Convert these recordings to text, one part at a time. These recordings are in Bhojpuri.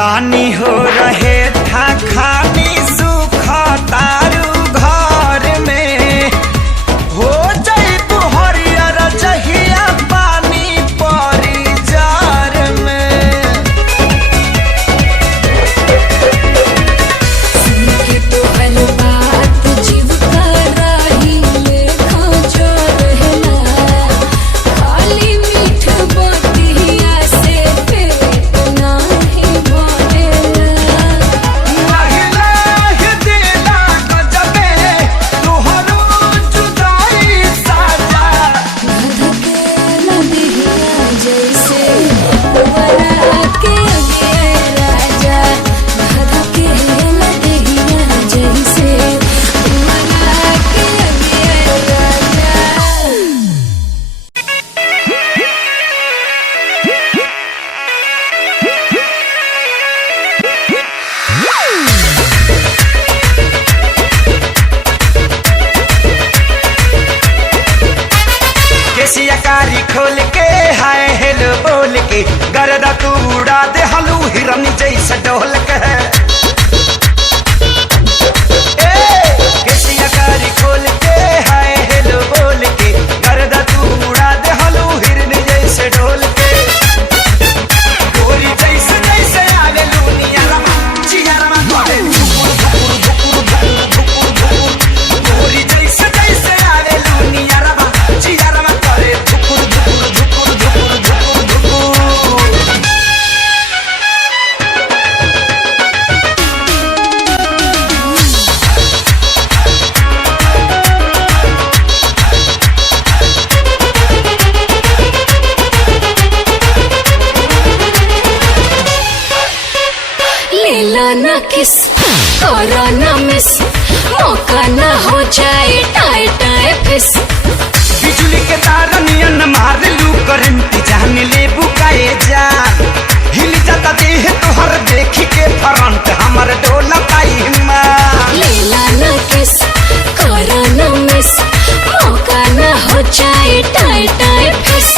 रानी हो रहे था खानी सुख तारू घर में हो जाई हरियर जहिया पानी परी जार में। सुन के तो बात जीव का राही लेखा जो रहना खाली मीठ बतिया से पेट नाही भरेला। कारी खोल के हाय हेलो बोल के गर्दा तू उड़ा दे हलू हिरन जैसा डोल के केसिया कारी खोल के हाय हेलो बोल के गर्दा तू उड़ा दे हलू हिरन जैसे डोल के गोरी जैसे जैसे आवे लूनिया रमा चिया रमा करे गोरी जैसे जैसे आवे लूनिया रमा चिया रमा करे लेला ना किस करो ना मिस मौका ना हो जाए टाए टाए फिस। बिजली के तार नियन मार लू करंट जान ले बुकाए जान हिल जाता देह तोहर देखी के फ्रंट हमर डोला पाई मां। लेला ना किस करो ना मिस मौका ना हो जाए टाए टाए फिस।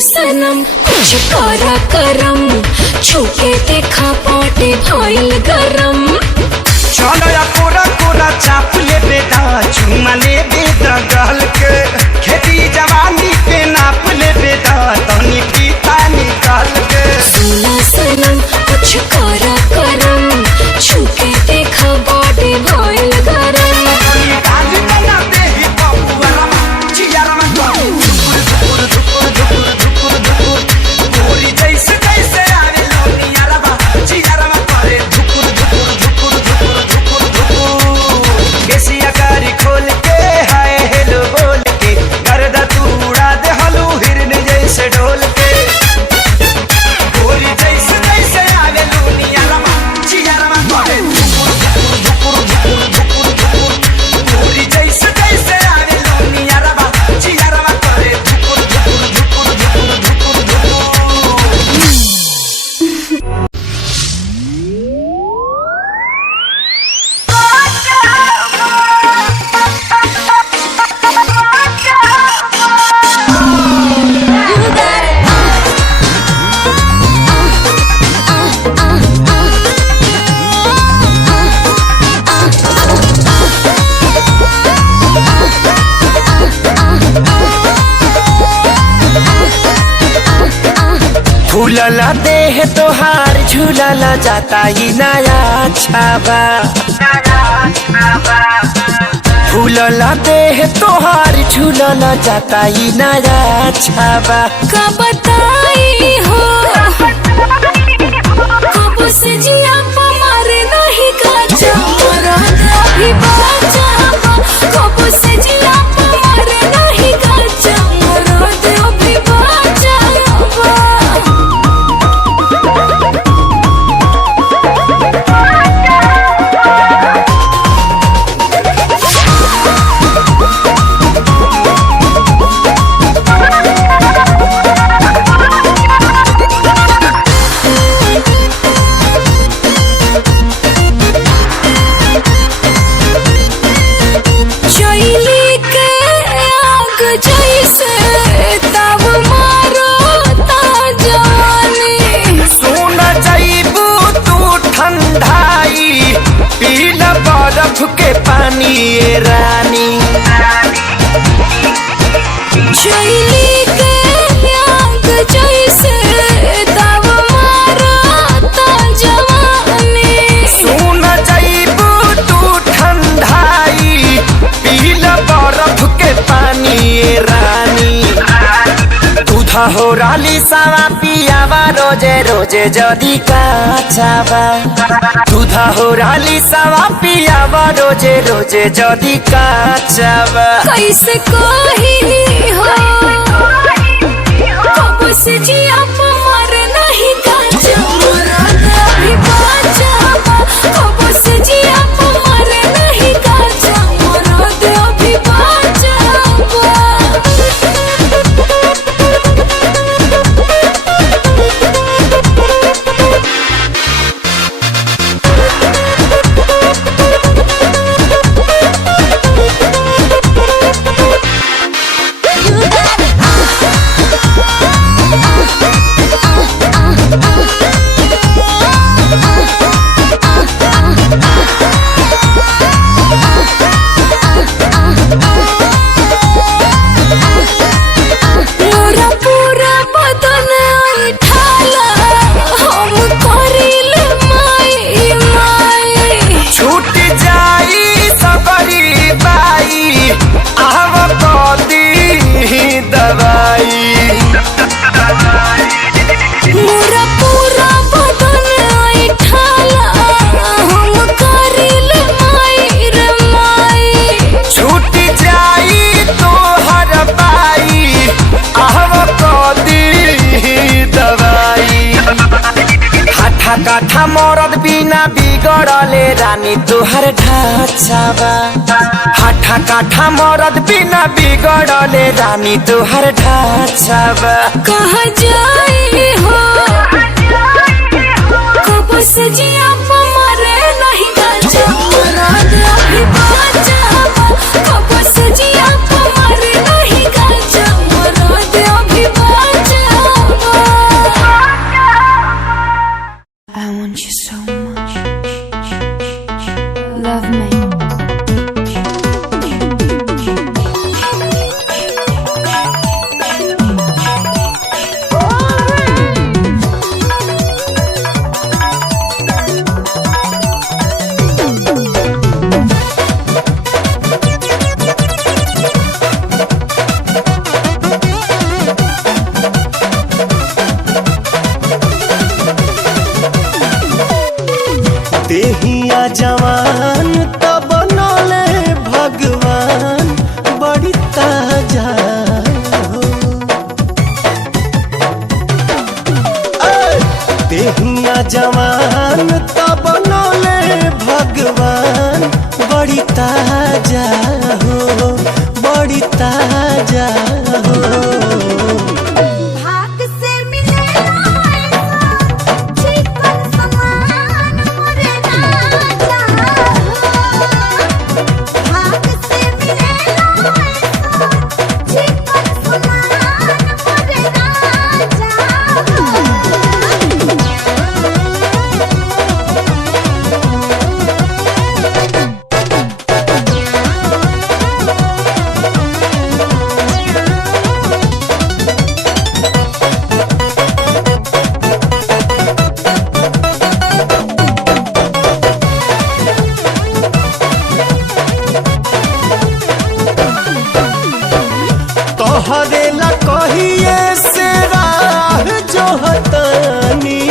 सनम कुछ करा करम छुके देखा पाटे भइल गरम। चलो या कोरा कोरा चाप ले बेटा चुमा ले बेटा गल के खेती जवानी पे नाप ले बेटा तनी पीता निकाल के। सुना सनम कुछ करा करम छुके देखा पाटे भइल गरम। खोल के हाय हेलो बोल के गर्दा तू उड़ा दे हलू हिरन जैसे ढोल के गोरी जैसे जैसे आवे लूनिया रमा चिया रमा करे गोरी जैसे जैसे आवे लूनिया रमा चिया रमा करे। फूलला देह तोहार झूलला जाता ही नया छाबा। फूलला देह तोहार झूलला जाता ही नया छाबा। का बताई हो कब से जिया मारे नहीं काचा मरदा भी बाचा कब से जिया मारे नहीं काचा मरदा बर्फ के पानी ये रानी। चैली के आग जैसे दब मारता जवानी। सुन जइबू तू ठंडाई पीला बर्फ के पानी ये रानी। दूधा हो राली सावा पियावा रोजे रोजे जदी काचावा। दूधा हो राली सावा पियावा रोजे रोजे जदी काचावा। कैसे कही हो कब से जिया मर नहीं काचा मरदा भी बाचावा। कब से जिया मर नहीं काचा मरदा भी बाचावा। मोरा पूरा बदन ऐठाला हम करिल माई माई। छूट जाई सबरी बाई आव कदी दवाई। मोरा पूरा बदन ऐठाला हम करिल माई रे माई। छूट जाई तोहर बाई आव कदी दवाई। हाथा काठा मरद बिना बिगड़ले रानी तोहर ढांचावा। हाथा काठा मरद बिना बिगड़ले रानी तोहर ढांचावा। कहाँ जाई हो कब से जिया मरे नहीं काचा मरदा भी बाचावा। कब से जिया मरे नहीं काचा मरदा भी बाचावा। I want you so much. Love me. देहिया जवान तब बनले भगवान बड़ी ताजा हो। देहिया जवान तब बनले भगवान बड़ी ताजा हो बड़ी ताजा हो। भाग से मिलेला ऐसा चिकन समान मोरे राजा हो। भाग से मिलेला ऐसा चिकन समान मोरे राजा हो। तोहरे ला कहिए से राह जो हतानी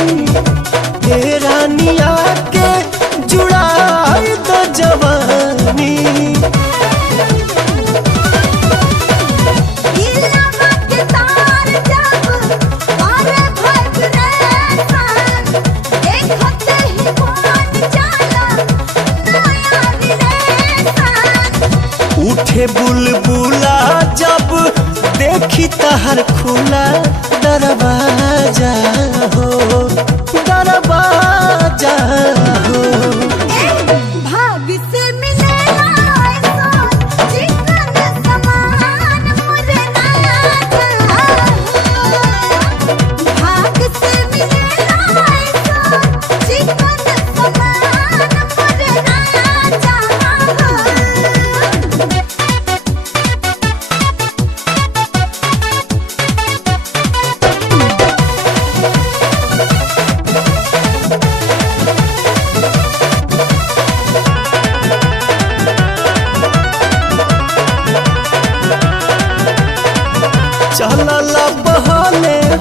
हे रानिया के जुड़ाई तो जवानी। इलावा के तार जब मारे वाइब्रेशन देखते ही मन जाला नया रिलेशन। उठे बुलबुला जब देखी तहर खुला दरवाजा हो दरवाजा हो। भाग से मिलेला ऐसा चिकन समान मोरे राजा हो। भाग से मिलेला ऐसा चिकन समान मोरे राजा हो।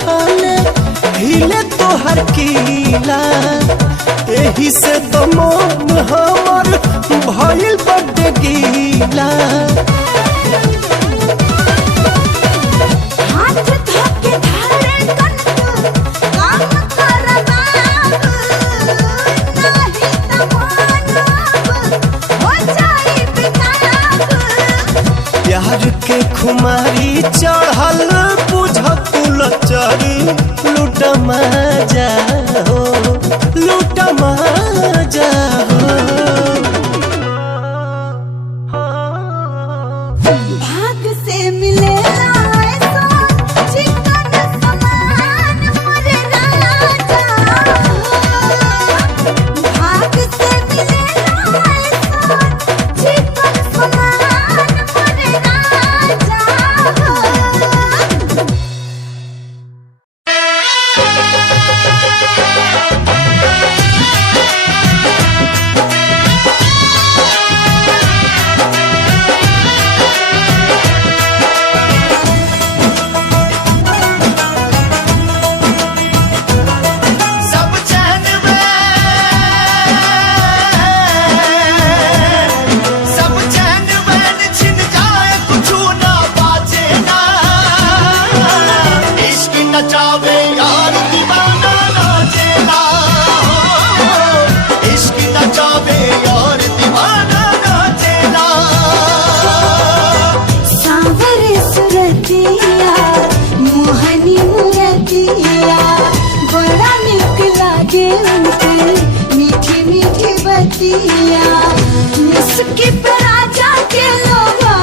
बहाने हिले तोहर कीला, एही से तो मन हमर भइल बड़ गीला। हाथ धोके धारे कन तू काम कर बाबू, नाही त मानब हो जाई बेताब। प्यार के खुमारी चढ़ल बुझ कुलचरी, लूट मजा हो लूट मजा हो। भाग से मिलेला ऐसा चिकन समान मोरे राजा, भाग से मिलेला ऐसा चिकन समान मोरे राजा। सब चैन में सब चैन में छिन जाए कुछ ना बाजे ना, इश्क नचावे यार दीवाना नाचे ना, इश्क नचावे यार दीवाना नाचे ना। सांवर सुरतिया मोहनी मुरतिया, बड़ा निक लागे उनके मीठी मीठी बतिया। मुस्की पर राजा के लोभा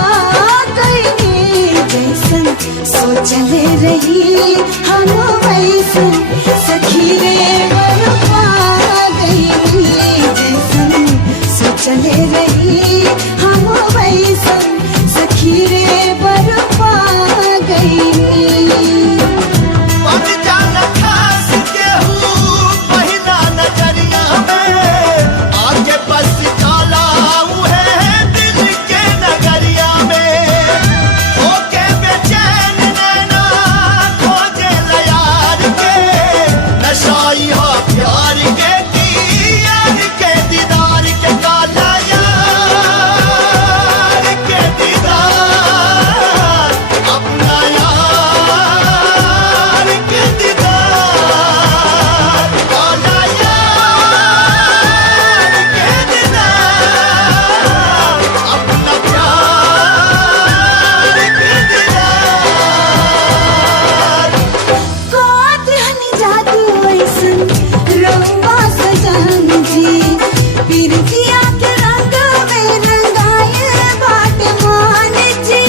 गई, जैसन सोचले रही हम वैसन सखी रे बरपा गई, जैसन सोचले रही हम वैसन सखी रे बरपा गई। बन जाना खास केहू पहिला नजरिया में, आगे बस जाला उहे दिल के नगरिया में। होके बेचैन नैना खोजे यार के, नशाई हो प्यार के की यार के दीदार के, काला यार के दीदार, अपना यार के दीदार, काला यार के दीदार, अपना प्यार के दीदार। कोत हनी जादू ऐसन रंगवा सजन जी, पिरतिया के रंग में रंगाए बाट मान जी।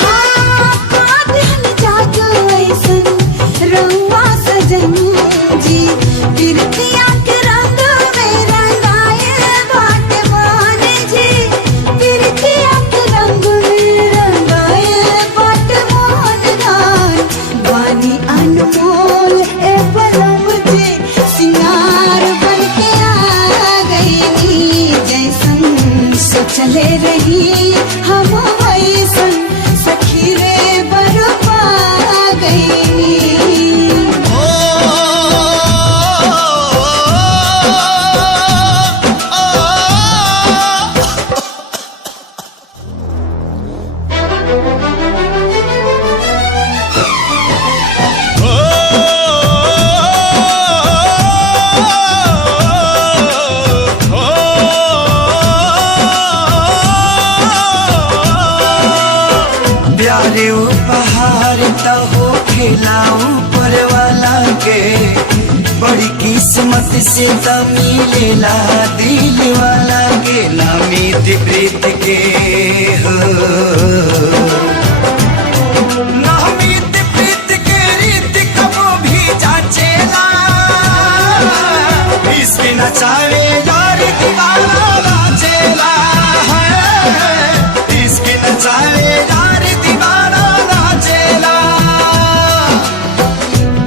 हाँ, कोत हनी जादू ऐसन रंगवा सजन जी, पिरतिया के रंग में रंगाए बाट मान जी। पिरतिया के रंग में रंगाए बाट मान गान, वानी अनमोल ए पलम जे सिंगार बन के आ गई, जैसन सोचले रही हम वैसन सखी रे बरपा गई। प्यारे उपहार तो हो खिलाऊं पर वाला के, बड़ी किस्मत से तो मिलेला दिल वाला के, ना मीत प्रीत के हो ना मीत प्रीत के रीत कबो भी जाचेला, इसके नचावे यार दीवाना नाचेला है, इसके नचावे यार दीवाना नाचेला।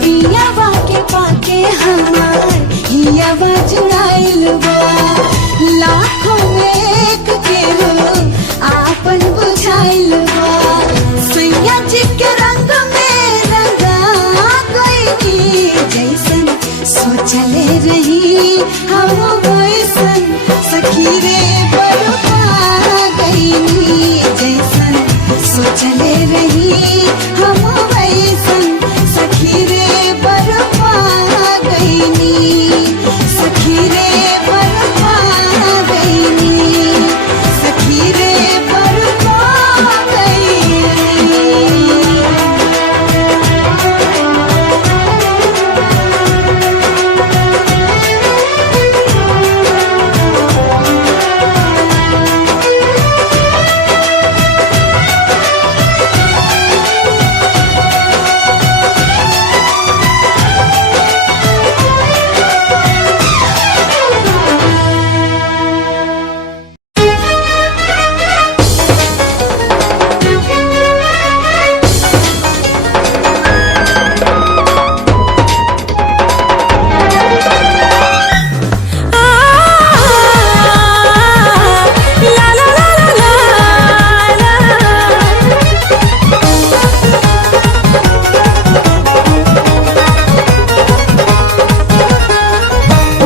पियावा के पाके हमार हियावा जुड़ाइल बा, लाखों में एक के हो आपन बुझाइल सोचले रही हम वैसन सखी रे बरपा गईनी जैसन सोचले रही हम वैसन सखी रे बरपा गईनी सखी रे बरपा गईनी सखी रे बरपा गईनी।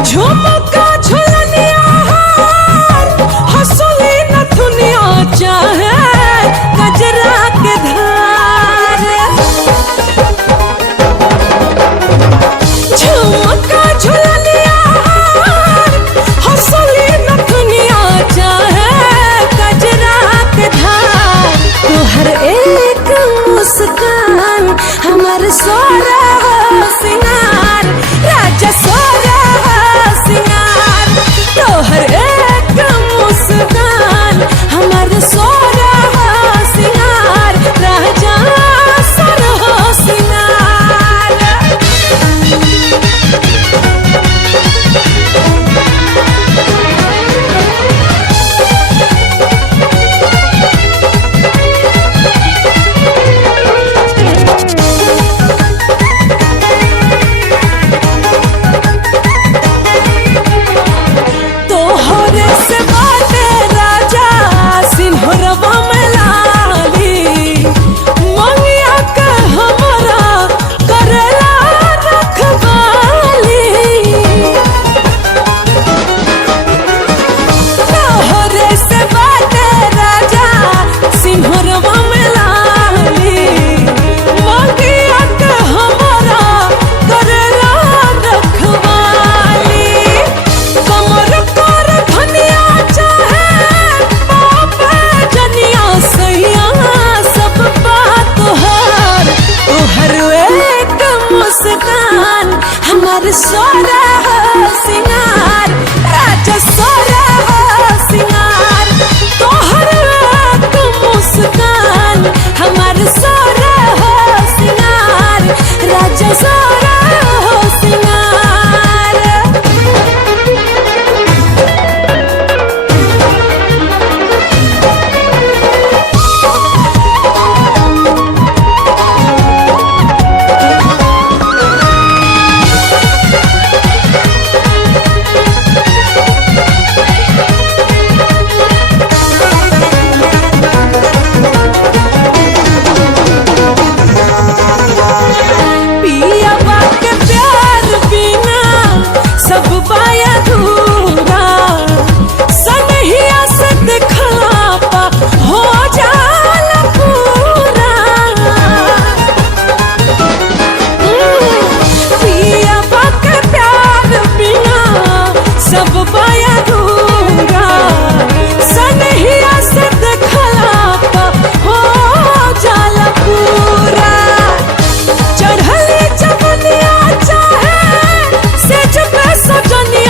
झुमका झुलनिया हंसुली नथुनिया चाहे गजरा के धार झुमका झुलनिया हंसुली नथुनिया चाहे गजरा के धार तोहर एक मुस्कान हमार सोरा सिंगार राजा सोरा सिंगार तोहर एक मुस्कान हमार सोरा सिंगार राजा सोरा सिंगार। तोहरे से बाटे राजा सिंहरवा में लाली मंगिया के हमरा करेला रखवाली तोहरे से बाटे राजा सिंहरवा में लाली मंगिया के हमरा करेला रखवाली कमर कर धनिया चाहे बाबा जनिया सैया सब बात तोहर तोहर एक मुस्कान हमार सोरा सिंगार राजा सोरा सिंगार तोहर एक मुस्कान हमार सोरा सिंगार राजा सोरा सिंगार। पियवा के प्यार बिना सब बाया अधूरा सनहिया से दिखला पा हो जाला पूरा पियवा के प्यार बिना सब बाया अधूरा सनहिया से दिखला पा हो जाला पूरा चढ़ली जवनिया चाहे से जब सजनी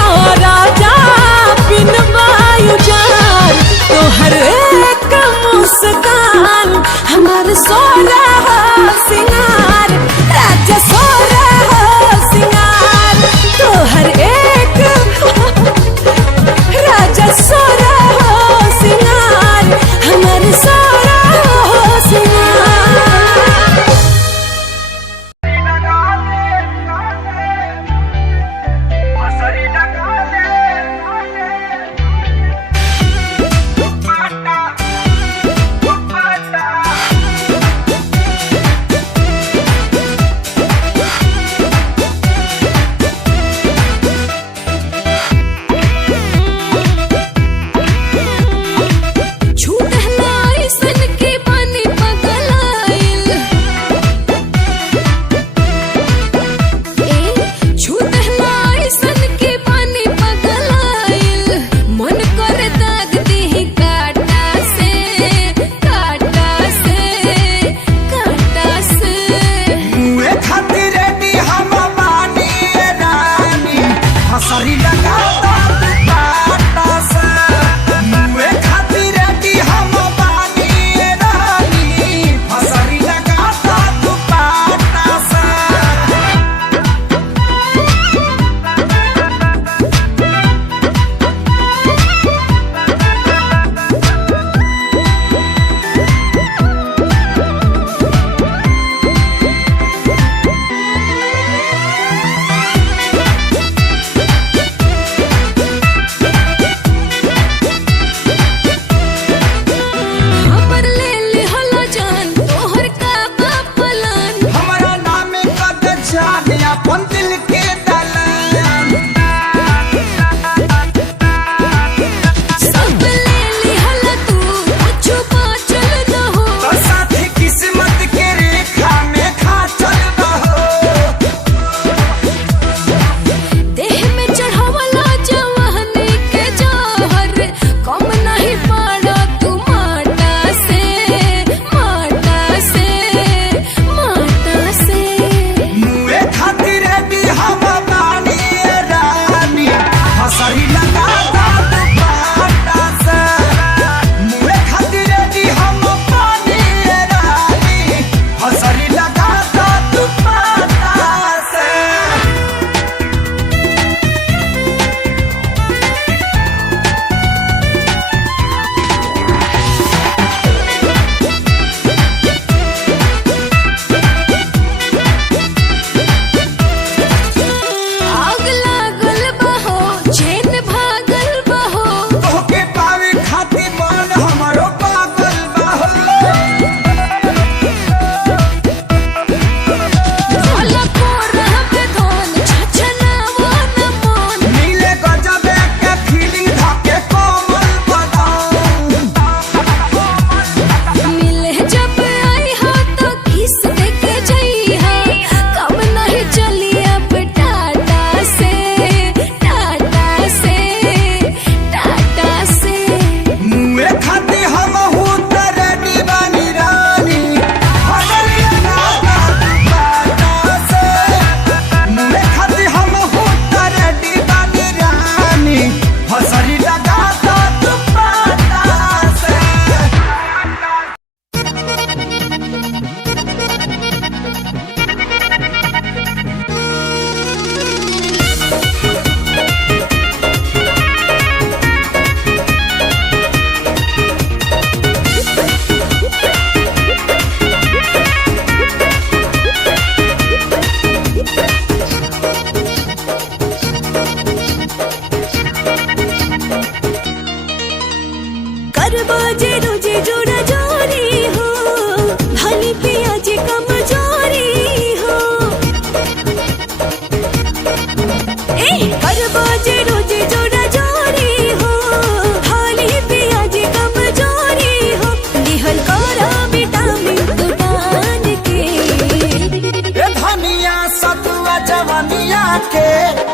के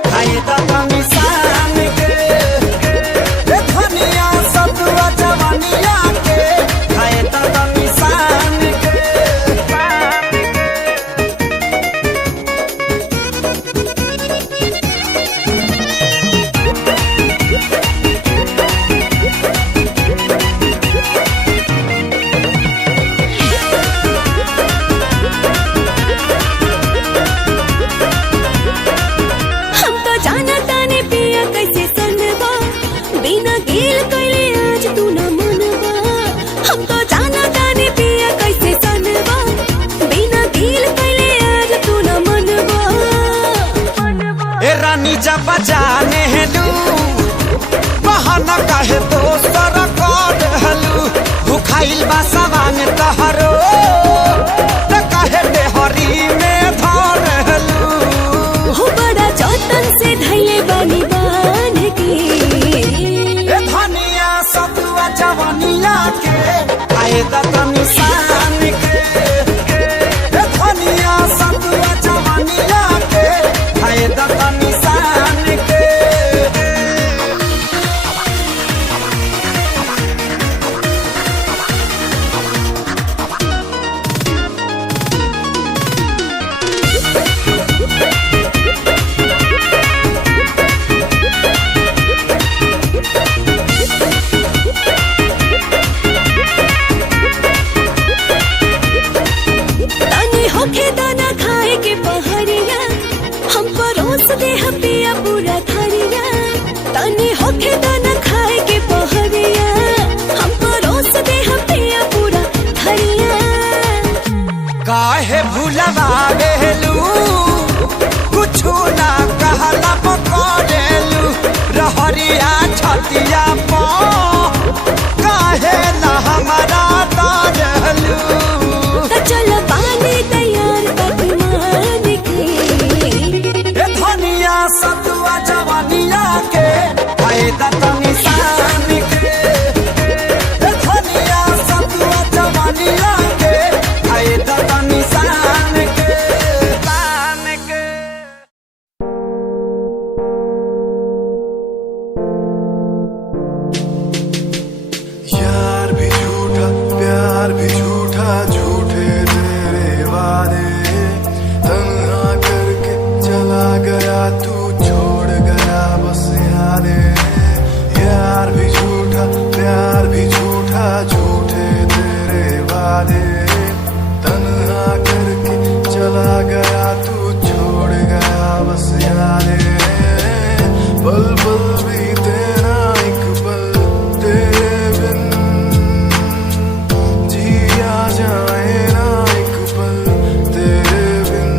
खाए तनी शान के ए धनिया सतुआ जवानिया के खाए तनी शान के जब जाने लू बहाना कहे तो सर कर हलू भूखाइल बा सवान तहरो त कहे देहरी में धर हलू हो बड़ा जतन से धैले बानी बान के ए धनिया सतुआ जवानिया के खाए तनी शान के ए धनिया सतुआ जवानिया के खाए तनी शान के तनी होके दाना खाए के पहरिया हम परोस दे पिया पूरा थरिया तनी होके दाना खाए के पहरिया हम परोस दे पिया पूरा थरिया काहे भूलवा गेलू कुछु ना कहला पकड़ेलू रहरिया छतिया पो काहे ना हमारा तारलू त चल पानी तैयार पकवान के ए धनिया सतुआ जवानिया के खाए तनी शान के ए धनिया सतुआ जवानिया के खाए तनी शान के शान के यार भी झूठा प्यार भी झूठा झूठे तेरे वादे तन्हा करके चला गया तू छोड़ गया बस यादें यार भी झूठा प्यार भी झूठा झूठे तेरे वादे तन्हा करके चला गया तू छोड़ गया बस यादें पल पल बीते ना एक पल तेरे बिन जिया जाए ना एक पल तेरे बिन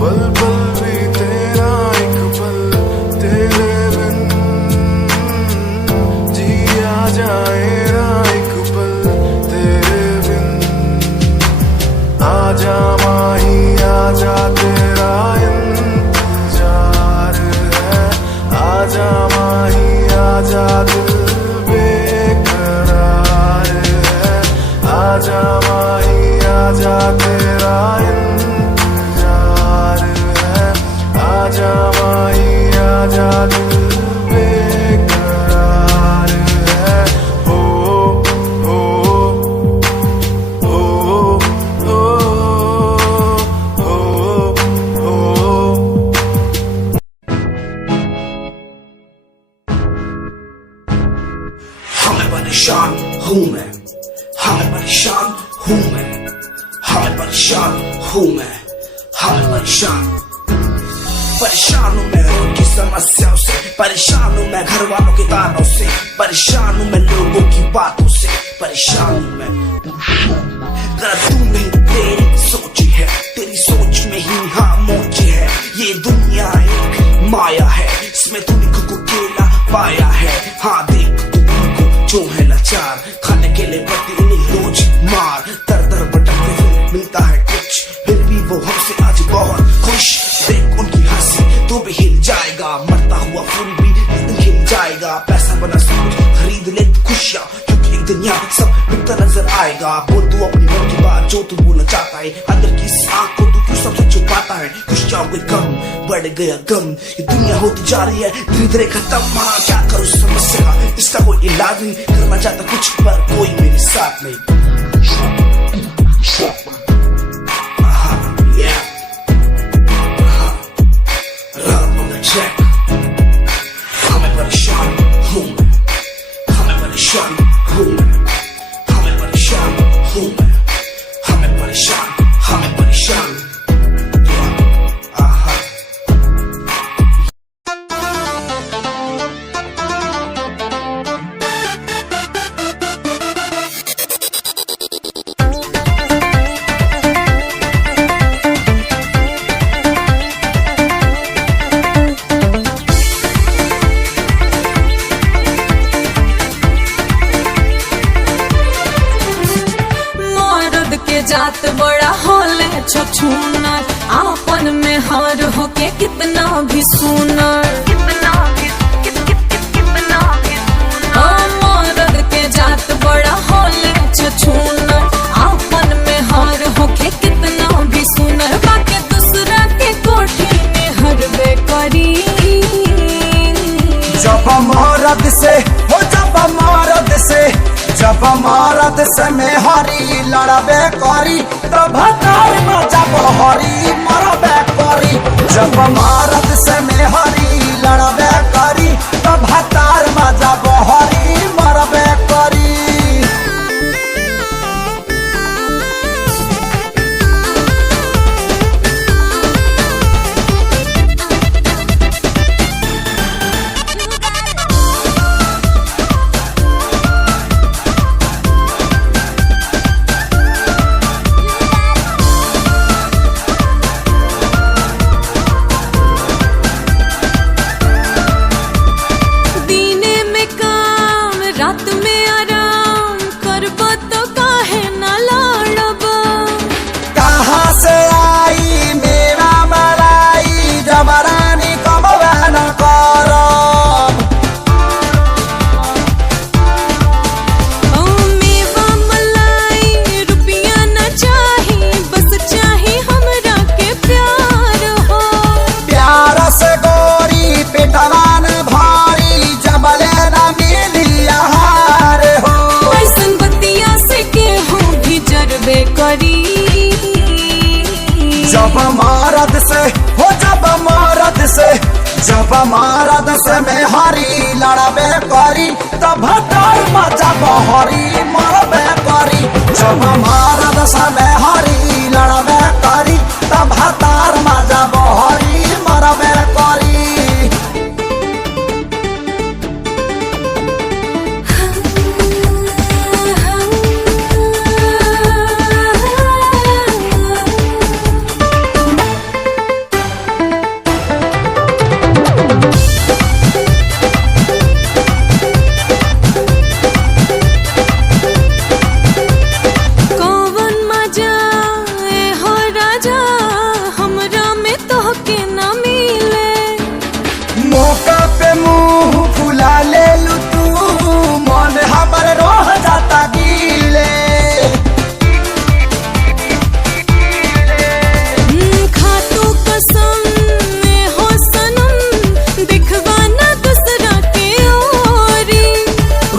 पल पल बीते ना एक पल तेरे बिन जिया जाए ना एक पल तेरे बिन आजा माही आजा तेरा इंतजार है आजा माही आजा दिल बेकरार है आजा माही आजा तेरा इंतजार है आजा माही आजा दिल बेकरार है हो हो हो हो हो हो हाय परेशान हूँ मैं हाय परेशान हूँ मैं हाय परेशान हूँ मैं हाय परेशान परेशान हूँ मैं रोड की समस्याओं से परेशान हूँ मैं घर वालों के तानों से परेशान हूँ मैं लोगों की बातों से परेशान हूँ मैं गलत तू नहीं तेरी सोच है तेरी सोच में ही हाँ मोच है ये दुनिया एक माया है इसमें तूने खुद को अकेला पाया है हाँ देख तू को जो है लाचार खाने के लिए पड़ती उन्हें रोज मार दर दर भटकते हुए मिलता है कुछ फिर भी वो हमसे आज बहुत खुश देख उनकी हंसी तो भी हिल जाएगा मरता हुआ फूल भी एक दिन खिल जाएगा पैसा बना सब कुछ खरीद ले खुशियाँ क्योंकि एक दिन यहाँ सब बिकता नजर आएगा बोल तू अपनी मन की बात जो तू बोलना चाहता है अंदर की इस आँख को तू क्यों सबसे छुपा पाता है, कुछ चाहोगे कम, बढ़ गया गम, ये दुनिया होती जा रही है धीरे धीरे खत्म। हाँ क्या करूँ समस्या का, इसका कोई इलाज नहीं, करना चाहता कुछ पर कोई मेरे साथ नहीं। हमें परेशान हूँ मैं, हमें परेशान हूँ मैं, हमें परेशान हूँ मैं, हमें परेशान, हमें परेशान। जात बड़ा होले छछूनर, आपन में हार होके कितना भी सुनर, कितना भी मर्द के जात बड़ा होले छछूनर, आपन में हार होके कितना भी सुनर, बाकी दूसरा के कोठी में हरबे करी। जब मरद से हो, जब मरद से, जब मरद से में हरी लड़बे करी, तब हतार में जब हरी मरबे करी। जब मरद से में हरी लड़बे करी, तब हतार में जब हरी मरबे करी। जब मरद से हो, जब मरद से, जब मरद से में हरी लड़बे करी, तब हतार में जब हरी मरबे करी। जब मरद से में हरी लड़बे करी, तब हतार में जब हरी मरबे करी। मौका पे मुंह फुला ले लू तू, मन हमर रोह जाता गीले। खातू कसम में हो सनम, दिखवाना दूसरा के ओरी।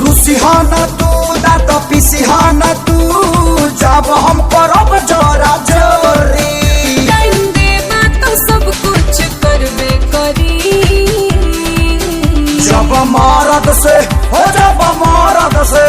रुसिहाना तू ना तो पिसिहाना तू, जब हम करब जोरा जोरी। टाइम देबा तो सब कुछ करबे करी। जब मरद से हो, जब मरद से,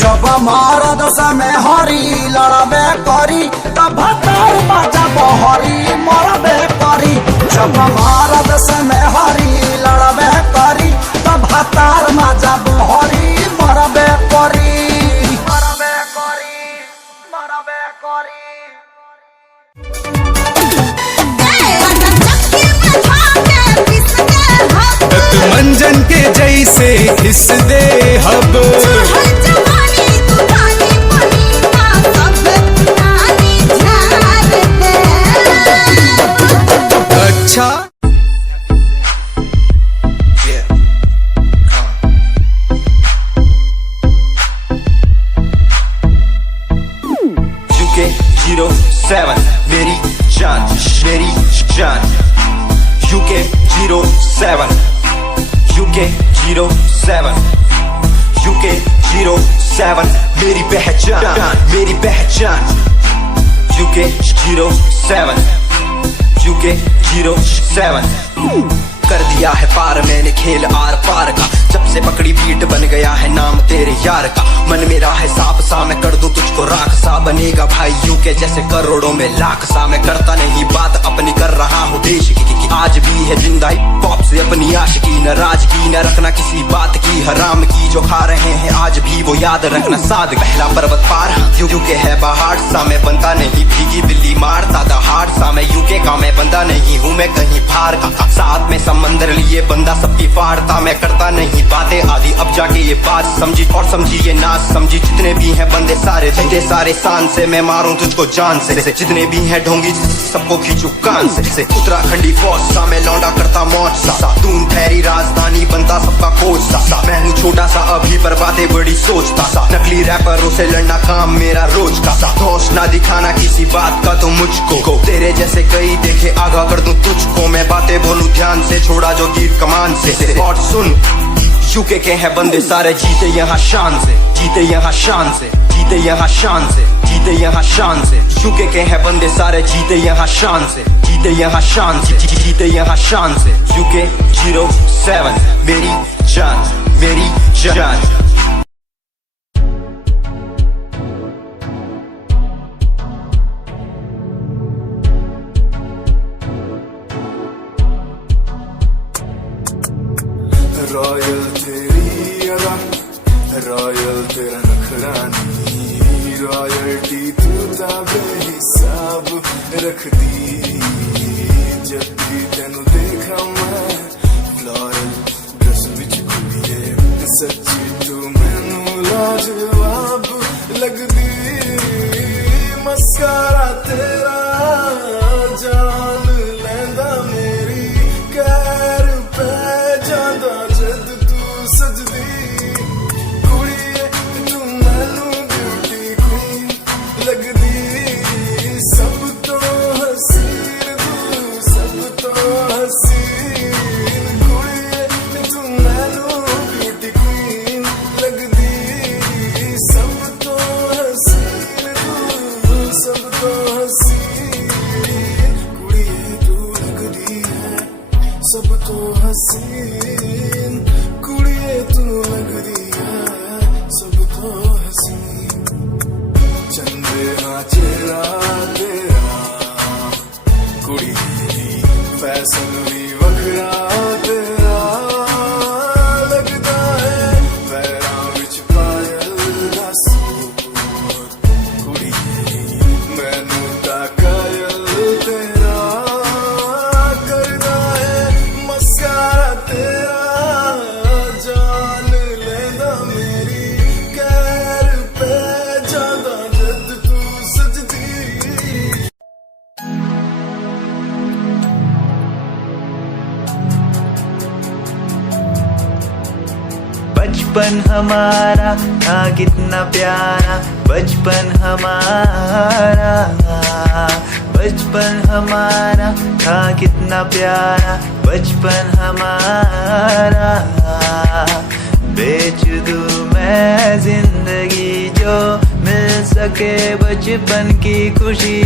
जब मरद से में हरी लड़बे करी, तब हतार में जब हरी मरबे करी। जब मरद से में हरी लड़बे करी, तब हतार में जब हरी मरबे करी। मरबे करी, मरबे करी। मंजन के जैसे हिस दे हब, अच्छा UK 07 मेरी जान, मेरी 07 UK 07 UK 07 मेरी पहचान UK 07 UK 07 कर दिया है पार मैंने खेल आर पार का, जब से पकड़ी बीट बन गया है नाम तेरे यार का। मन मेरा है सांप सा मैं कर दूं तुझको राख सा, बनेगा भाई यूके जैसे करोड़ों में लाख सा। मैं करता नहीं बात अपनी कर रहा हूँ देश की, आज भी है जिंदा हिप हॉप से अपनी आशिकी, नाराजगी न रखना किसी बात की, हराम की जो खा रहे हैं आज भी वो याद रखना साद। पहला पर्वत पार यूके है पहाड़ सा, मैं बनता नहीं भीगी बिल्ली मारता दहाड़ सा। मैं यूके का मैं बंदा नहीं हूँ मैं कहीं बाहर का, साथ में समंदर लिए बंदा सबकी फाड़ता। मैं करता नहीं बातें आदि अब जाके ये बात समझी, और समझी ये नाच समझी। जितने भी हैं बंदे सारे जितने सारे शान से मैं मारूं तुझको जान से, जितने भी हैं ढोंगी सबको खींचू कान से। उत्तराखंडी फौज सा मैं लौंडा करता मौज सा, दून ठहरी राजधानी बनता सबका कोच सा। मैं हूँ छोटा सा अभी पर बातें बड़ी सोचता सा, नकली रैपरों से लड़ना काम मेरा रोज का सा। होश ना दिखाना किसी बात का तो मुझको, तेरे जैसे कई देखे आगा कर दूं तुझको। मैं बातें बोलूं ध्यान से छोड़ा जो तीर कमान से, और सुन यूके के हैं बंदे सारे जीते यहाँ शान से, जीते यहाँ शान से, जीते यहाँ शान से, जीते यहाँ शान से। यूके के हैं बंदे सारे जीते यहाँ शान से, जीते यहाँ शान से, जीते यहाँ शान से। यूके 07 मेरी जान। रॉयल तेरी अदा, रॉयल तेरा नखरानी, रॉयल्टी तू ताबे हिसाब रखदी। जब भी तेनू देखा मैं फ्लोरल ड्रेस विच कुड़िए, सच्ची तू मैनू लाजवाब लगदी। मस्कारा तेरा जान लैंदा मेरी, कैर पे जांदा जद तू सजदी। कुड़िए तू मैनू ब्यूटी क्वीन लगदी, सब तो हसीन तू सब तो हसीन। कुड़िए तू मैनू ब्यूटी क्वीन लगदी, सब तो हसीन तू सब तो हसीन। कुड़िए तू लगदी है सब तो हसीन, कुड़िए तू लगदी है सब तो हसीन। चंदे हाँ चेहरा तेरा, कुड़ी फैशन भी वखरा तेरा लगदा है। पैरां विच पायल दा सूट, कुड़ी मैनू ता कायल तेरा करदा है। मस्कारा तेरा जान लेंदा मेरी, कैर पे जांदा जद तू सजदी। बचपन हमारा था कितना प्यारा, बचपन हमारा, बचपन हमारा था कितना प्यारा, बचपन हमारा। बेच दूं मैं जिंदगी जो मिल सके बचपन की खुशी,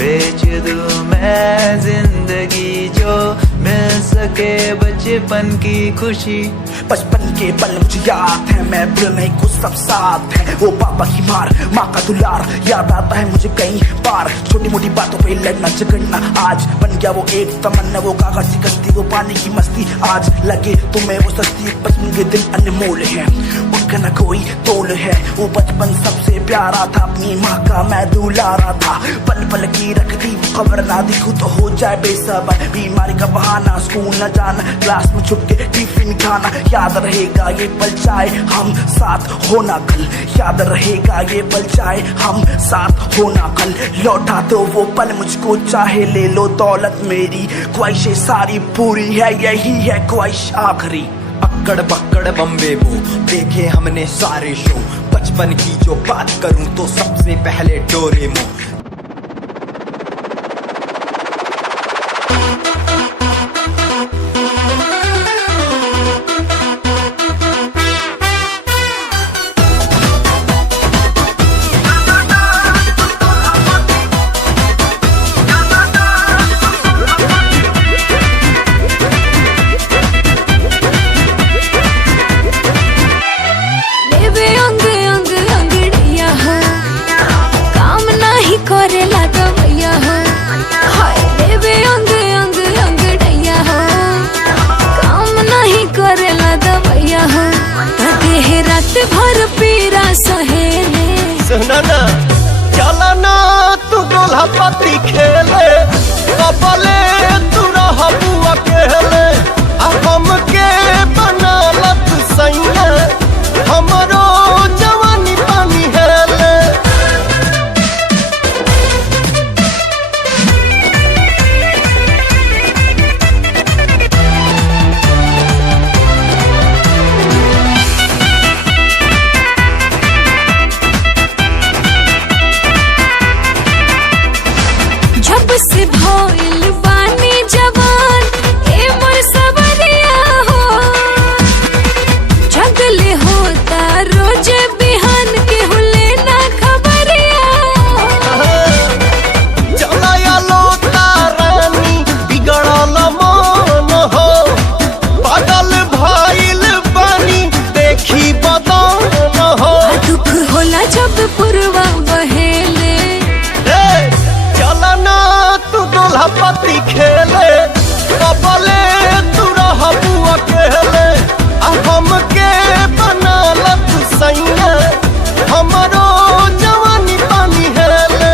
बेच दूं मैं जिंदगी जो मिल सके बचपन की खुशी। बचपन के पल मुझे याद है, मैं भूल नहीं कुछ सब साथ है। वो पापा की मार, माँ का दुलार याद आता है मुझे कई बार। छोटी मोटी बातों पे लड़ना झगड़ना आज बन गया वो एक तमन्ना। वो कागज की कश्ती, वो पानी की मस्ती, आज लगे तुम्हें वो सस्ती। बचपन के दिन अनमोल है, उनका न कोई तोल है। वो बचपन सबसे प्यारा था, अपनी माँ का मैं दुलारा था। पल पल की रखती खबर ना दिखूं तो हो जाए बेसबर। बीमारी का बहाना, स्कूल न जाना, क्लास में छुप के टिफिन खाना। याद रहेगा ये पल चाहे हम साथ होना कल, याद रहेगा ये पल चाहे हम साथ होना कल। लौटा तो वो पल मुझको चाहे ले लो दौलत मेरी, ख्वाहिशें सारी पूरी है यही है ख्वाहिश आखिरी। अक्कड़ बक्कड़ बम्बे बो देखे हमने सारे शो, बचपन की जो बात करूं तो सबसे पहले डोरेमोन। दुल्हा पति खेले कबले तू रहबू अकेले हमके बनालत सैया हमरो जवानी पानी हेले जब से भइल बानी जवान ए मोर सवरिया हो जगले होता रोज बिहान के हुले ना खबरिया चलाया लोता रानी बिगड़ल मन हो बदल भइल बानी देखी बदन हो दुख होला जब पुरवा बहेले चलना तू दुल्हा पति खेले कबले तू रहबू अकेले हमके बनालत सैया हमरो जवानी पानी हेले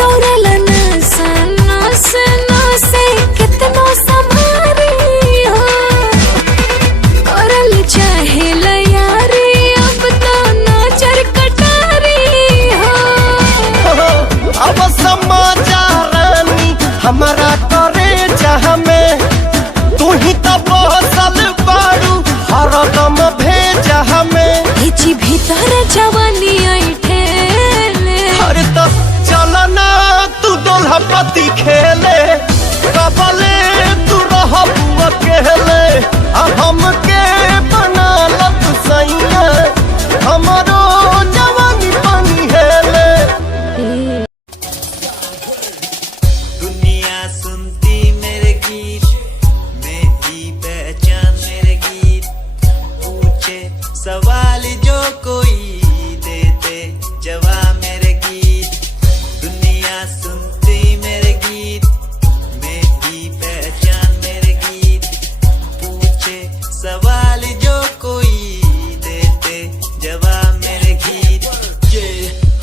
दौड़ल नस से कितनो संभारी हो करल चाहे यारी अब तो नजर कटारी हो अब समाचार रानी हमारा करे जहाँ में तू ही तब बसल बारू हरदम भेजा हमें हिची भीतर जवानी ऐठेले अरे तो चलना तू दुल्हा पति खेले कबले तू रहबू अकेले हमके बनालत सैया हमरो जवानी पानी हेले दुनिया सुनती मेरे गीत मेरी पहचान मेरे गीत पूछे सवाल जो कोई देते जवाब मेरे गीत दुनिया सुनती मेरे गीत मेरी पहचान मेरे गीत पूछे सवाल जो कोई देते जवाब मेरे गीत ये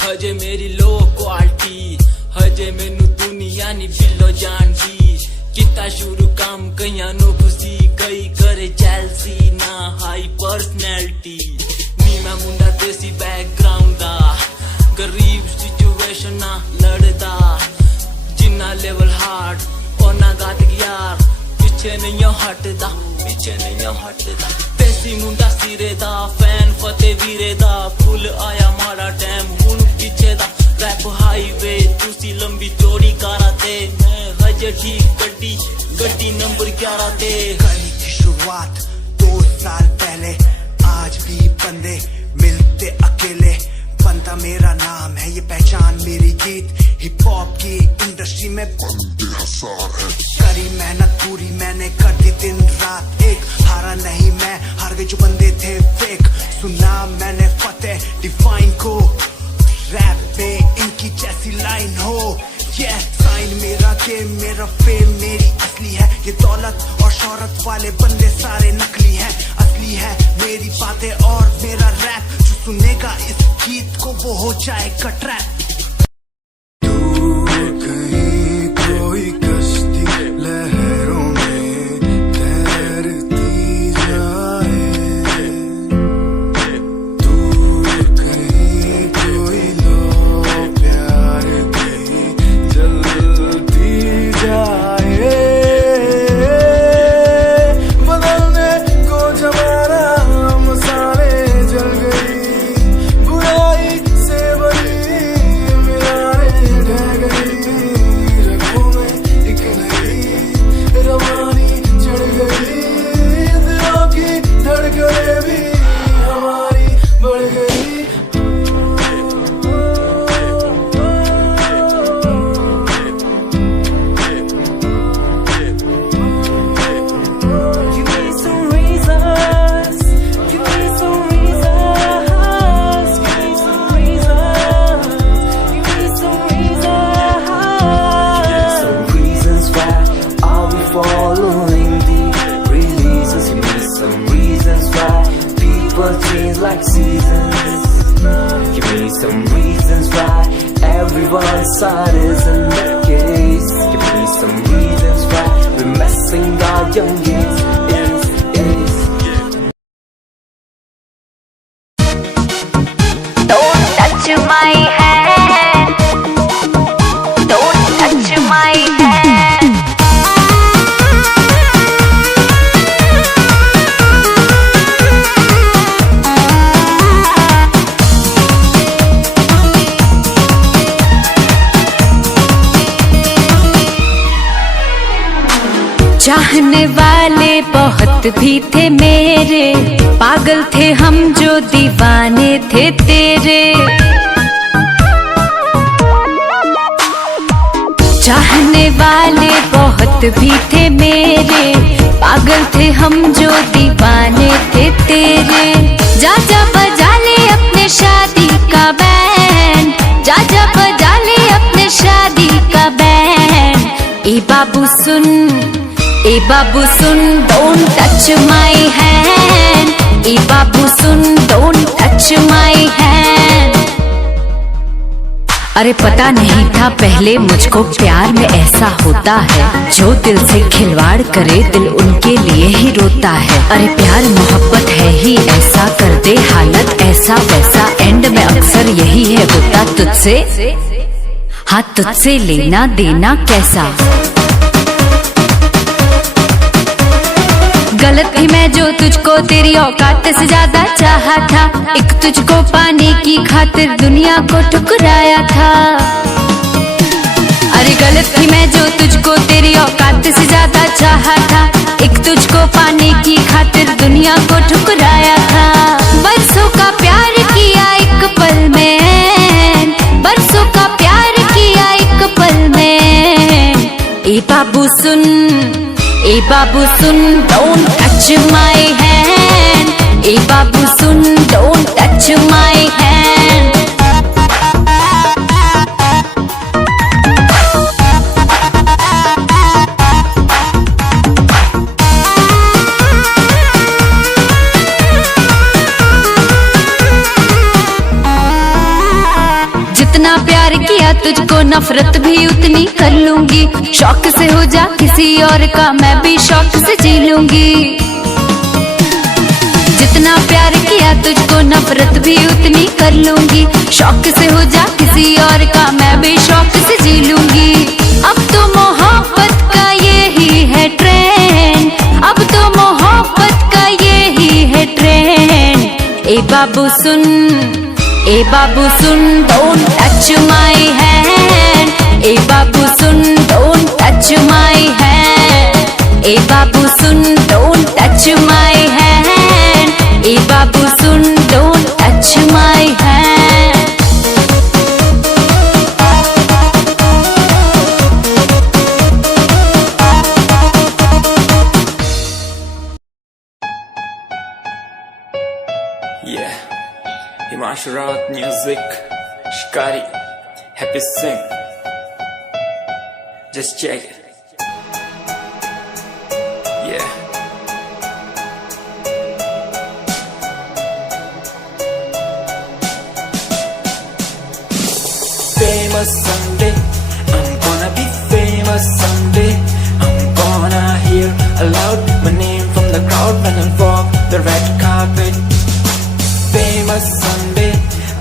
हजे मेरी लो क्वालिटी हजे मैनू दुनिया नी बिलो जानदी किता शुरू काम कईयां नु खुशी कई करे चैल्सी ना हाई पर्सनैलिटी नी मैं मुंडा देसी बैकग्राउंड दा गरीब सिचुएशन ना लड़दा जिन्ना लेवल हार्ड ओना गात यार पीछे नहीं हटदा देसी मुंडा सिरे दा फैन फते वीरे दा फुल आया माड़ा टाइम हुन पीछे दा रैप हाईवे तुसी लंबी चौड़ी कारा ते मैं हजे ठीक गड्डी नंबर 11 ते कहानी की शुरुआत 2 साल पहले आज भी बंदे मिलते अकेले बनता मेरा नाम है ये पहचान मेरी गीत हिप हॉप की इंडस्ट्री में करी मेहनत पूरी मैंने कर दी दिन रात एक हारा नहीं मैं हार गए जो बंदे थे फेक सुना मैंने फतेह डिफाइन को रैप पे इनकी जैसी लाइन हो ये साइन मेरा गेम मेरा फेम मेरी असली है ये दौलत और शोहरत वाले बंदे सारे नकली हैं असली है मेरी बातें और मेरा रैप जो सुनेगा इस गीत को वो हो जाएगा ट्रैप कहीं कोई कश्ती लहरों में तैरती जाए दूर कहीं कोई लो प्यार की जलती जाए बदलने को जमाना मसाले जल गई बुराई से बनी some reasons why everyone's side is a case. Give me some reasons why we're messing our young years. Don't touch my hand. Don't touch my hand. चाहने वाले बहुत भी थे मेरे, पागल थे हम जो दीवाने थे तेरे। चाहने वाले बहुत भी थे मेरे, पागल थे हम जो दीवाने थे तेरे। जा जा बजा ले अपने शादी का बैंड, जा जा बजा ले अपने शादी का बैंड। ए बाबू सुन, ए बाबू सुन, don't touch my hand. ए बाबू सुन, don't touch my hand. अरे पता नहीं था पहले मुझको प्यार में ऐसा होता है, जो दिल से खिलवाड़ करे दिल उनके लिए ही रोता है। अरे प्यार मोहब्बत है ही ऐसा, कर दे हालत ऐसा वैसा, एंड में अक्सर यही है होता तुझसे, हाँ तुझसे लेना देना कैसा। गलत थी मैं जो तुझको तेरी औकात से ज्यादा चाहा था, एक तुझको पाने की खातिर दुनिया को ठुकराया था। अरे गलत थी मैं जो तुझको तेरी औकात से ज्यादा चाहा था, एक तुझको पाने की खातिर दुनिया को ठुकराया था। बरसों का प्यार किया एक पल में, बरसों का प्यार किया एक पल में। ए बाबू सुन, ए बाबू सुन, don't touch my hand. ए बाबू सुन, don't touch my hand. जितना प्यार किया तुझको नफरत भी उतनी कर लूंगी, शौक से हो जा किसी और का मैं भी शौक से जी लूंगी। जितना प्यार किया तुझको नफरत भी उतनी कर लूंगी, शौक से हो जा किसी और का मैं भी शौक से जी लूंगी। अब तो मोहब्बत का यही है ट्रेंड, अब तो मोहब्बत का यही है ट्रेंड। ए बाबू सुन, ए बाबू सुन, don't touch my hand. ए बाबू सुन, don't touch my hand. ए बाबू सुन, don't touch my hand. ए बाबू सुन, don't touch my hand. Yeah, Himanshu Rawat music, Shikari, Happy Singh. Just check it. Yeah. Famous someday, I'm gonna be famous someday. I'm gonna hear aloud my name from the crowd when I walk the red carpet. Famous someday,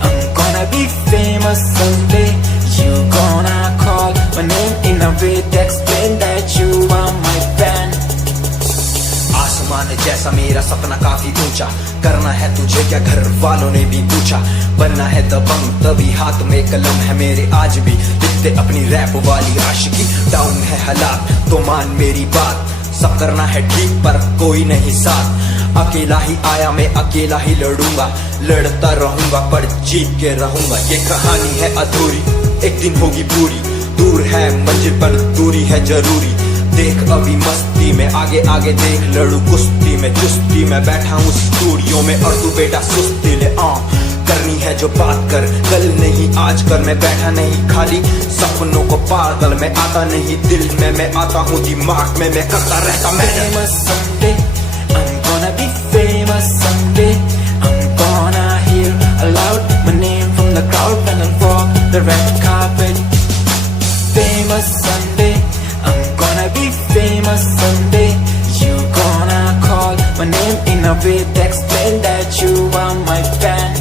I'm gonna be famous someday. You gonna call my name in a way to explain that you are my fan. आसमान जैसा मेरा सपना काफी ऊंचा, करना है तुझे क्या घर वालों ने भी पूछा। बनना है दबंग तभी हाथ में कलम है मेरे आज भी, लिखते अपनी रैप वाली आशिकी। डाउन है हालात तो मान मेरी बात, सब करना है ठीक पर कोई नहीं साथ। अकेला ही आया मैं अकेला ही लड़ूंगा, लड़ता रहूंगा पर जीत के रहूंगा। ये कहानी है अधूरी, एक दिन होगी पूरी, दूर है मंजिल पर दूरी है जरूरी। देख अभी मस्ती में आगे आगे देख, लड़ू कुश्ती में चुस्ती में बैठा हूँ स्टूडियो में, और तू बेटा सुस्ती ले। करनी है जो बात कर, कल नहीं आज कर। मैं बैठा नहीं खाली सपनों को पागल, मैं आता नहीं दिल में, मैं आता हूँ दिमाग में, मैं करता रहता मैं। Famous someday, I'm gonna be famous someday. I'm gonna hear aloud my name from the crowd the red carpet. Famous Sunday, I'm gonna be famous someday. You gonna call my name in a way to explain that you are my fan.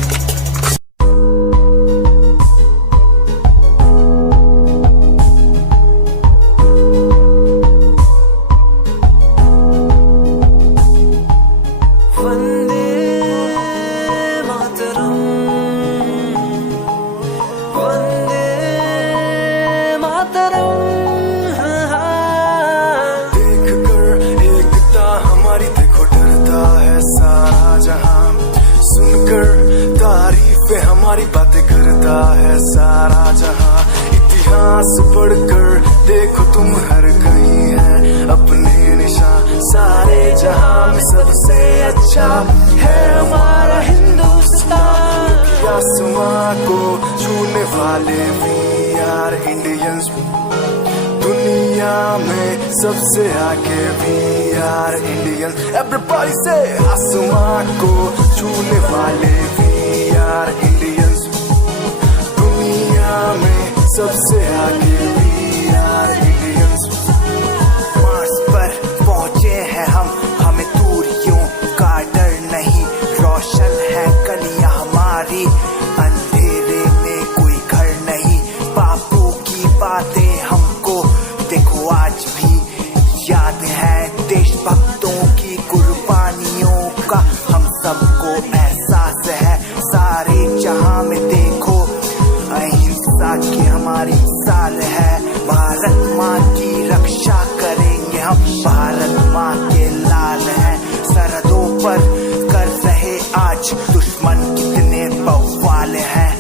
हमारी बातें करता है सारा जहां, इतिहास पढ़कर देखो तुम हर कहीं है अपने निशान। सारे जहां में सबसे अच्छा है हमारा हिंदुस्तान। आसमां को छूने वाले भी यार इंडियंस, दुनिया में सबसे आगे भी यार इंडियंस। एवरीबॉडी से आसमां को छूने वाले भी यार इंडियंस, दुनिया में सबसे आगे भी यार इंडियंस। मार्स पर पहुंचे हैं हम, हमें दूरियों का डर नहीं। रोशन है गलियां हमारी, अंधेरे में कोई घर नहीं। बापू की बातें हमको देखो आज भी याद है, देशभक्तों की कुर्बानियों का हम सबको एहसास है। सारे जहां में देखो अहिंसा की हमारी साल है। भारत माँ की रक्षा करेंगे हम, भारत माँ के लाल हैं। सरहदों पर कर रहे आज दुश्मन कितने बवाल हैं।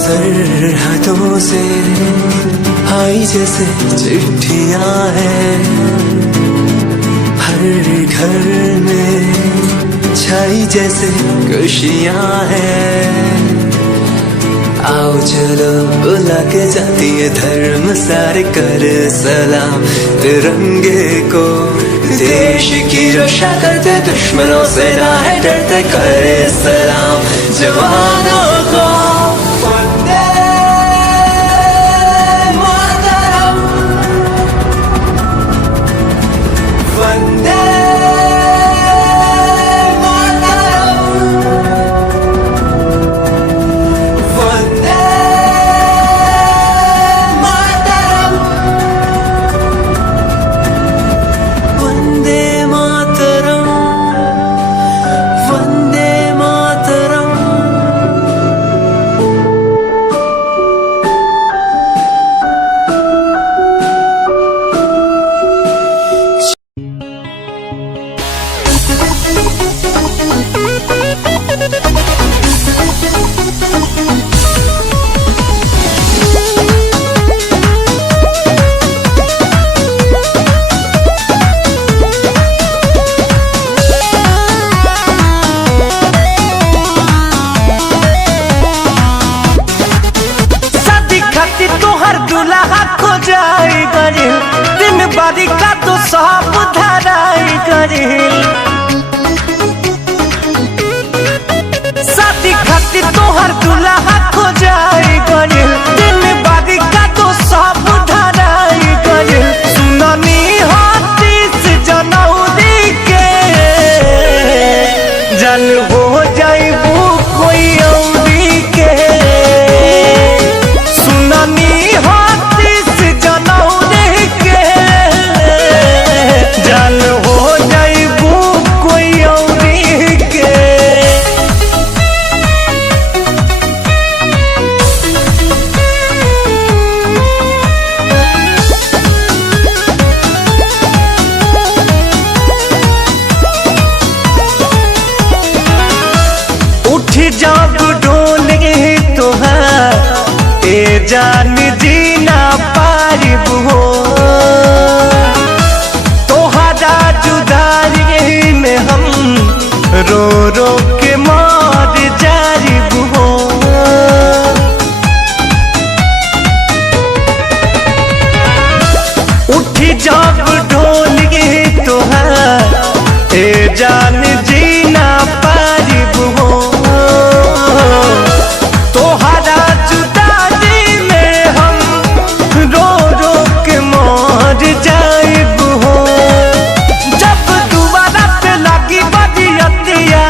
सरहदों से आई जैसे चिट्ठियां हैं, हर घर में छाई जैसे खुशियां हैं। आओ चलो बुला के जाती है धर्म सारे कर सलाम तिरंगे को। देश की रक्षा करते दुश्मनों से ना है डरते, करे सलाम जवानों को। दिन बारी का तो सब धराई करिल, शादी खातिर तोहर दूल्हा खो जाई करिल। दिन बारी का तो सब धराई करिल। सुननी हाथीस जनौरी के जल हो जाइबू कोई औरी के। सुननी हाथीस जनौरी के जल हो जाइबू कोई औरी के। जान जीना पारिब हो तोहरा जुदाई में हम रो रो के मर जारिब हो उठी जब ढोली तोहार ए जान जीना पारिब हो तोहरा जुदाई में हम रो रो के मर जाइब हो जब दुबारा पे लगी बदियतिया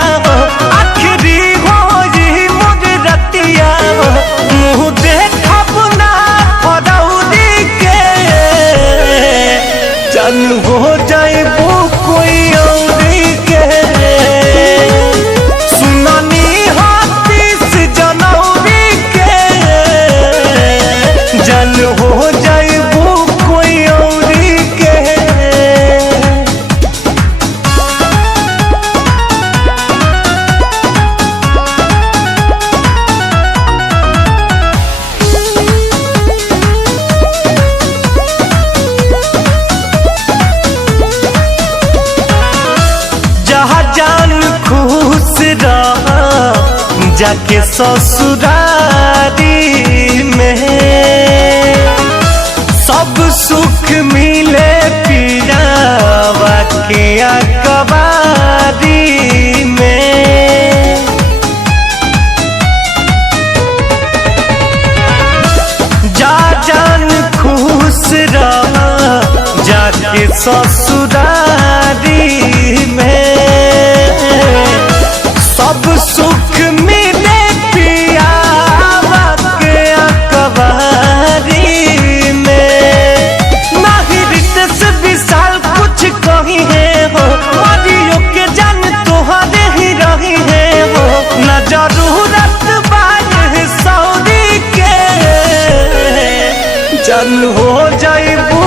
आखिरी हो यही मोर रतिया मुँह देखब ना फरौरी के जन हो जाइबू कोई औरी के सुनानी हाथीस जनौरी के जन हो जाइबू कोई औरी के जहाँ जान खुश रहा जाके ससुरारी में सब सुख मिले पियावा के अकबारी में जा जान खुश रहा जाके ससुरारी में सब सुख मिले पियावा के अकबारी में नहीं रितेश विशाल कुछ कही है हो मरियो के जान तोहरे ही रही है हो न जरूरत बात सौरी के जन हो जाइबू